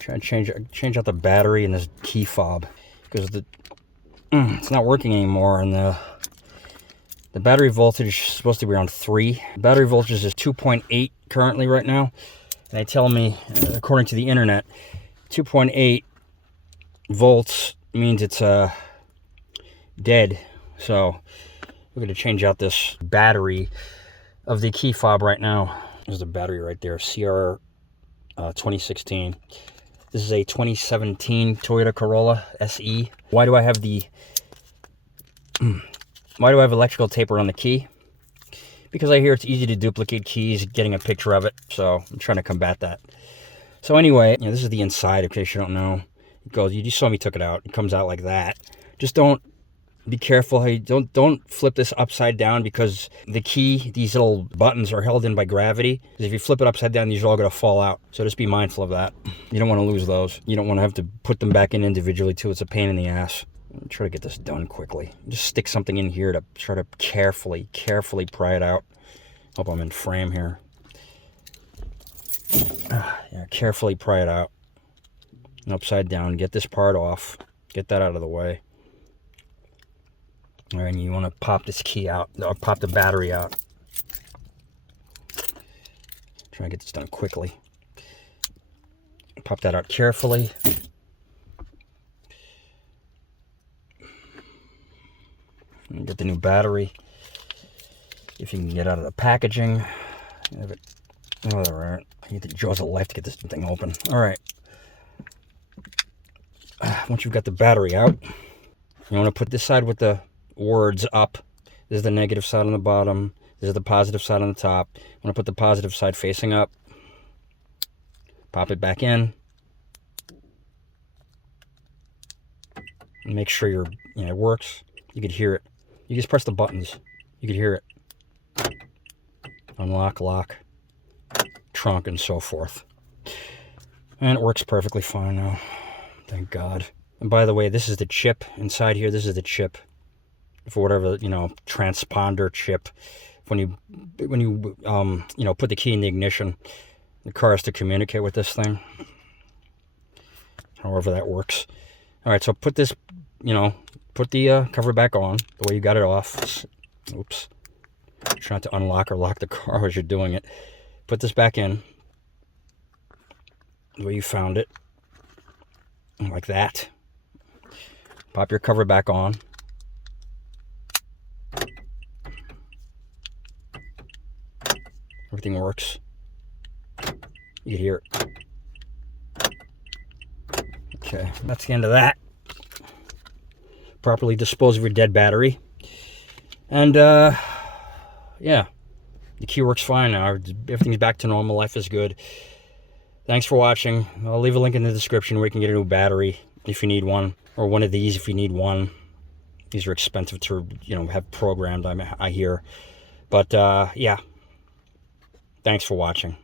Trying to change out the battery in this key fob because it's not working anymore, and the battery voltage is supposed to be around 3. Battery voltage is 2.8 currently right now, and they tell me, according to the internet, 2.8 volts means it's dead. So we're going to change out this battery of the key fob right now. There's the battery right there, CR 2016. This is a 2017 Toyota Corolla SE. Why do I have electrical tape around the key? Because I hear it's easy to duplicate keys, getting a picture of it. So I'm trying to combat that. So anyway, this is the inside, in case you don't know. It goes, you just saw me took it out. It comes out like that. Just be careful how you don't flip this upside down, because the key, these little buttons are held in by gravity. Because if you flip it upside down, these are all going to fall out. So just be mindful of that. You don't want to lose those. You don't want to have to put them back in individually too. It's a pain in the ass. Try to get this done quickly. Just stick something in here to try to carefully pry it out. Hope I'm in frame here. Yeah, carefully pry it out. And upside down. Get this part off. Get that out of the way. All right, and you want to pop this key out, or pop the battery out. Try to get this done quickly. Pop that out carefully. And get the new battery. If you can get out of the packaging. All right. I need the jaws of life to get this thing open. All right. Once you've got the battery out, you want to put this side with the words up. This is the negative side on the bottom. This is the positive side on the top. I'm going to put the positive side facing up. Pop it back in. And make sure it works. You could hear it. You just press the buttons. You could hear it. Unlock, lock, trunk, and so forth. And it works perfectly fine now. Thank God. And by the way, this is the chip. Inside here, this is the chip. For whatever, transponder chip. When you put the key in the ignition, the car has to communicate with this thing. However that works. All right, so put this, put the cover back on the way you got it off. Oops. Try not to unlock or lock the car as you're doing it. Put this back in the way you found it. Like that. Pop your cover back on. Everything works. You can hear it. Okay, that's the end of that. Properly dispose of your dead battery. And, yeah. The key works fine now. Everything's back to normal. Life is good. Thanks for watching. I'll leave a link in the description where you can get a new battery if you need one. Or one of these if you need one. These are expensive to, have programmed, I hear. But, yeah. Thanks for watching.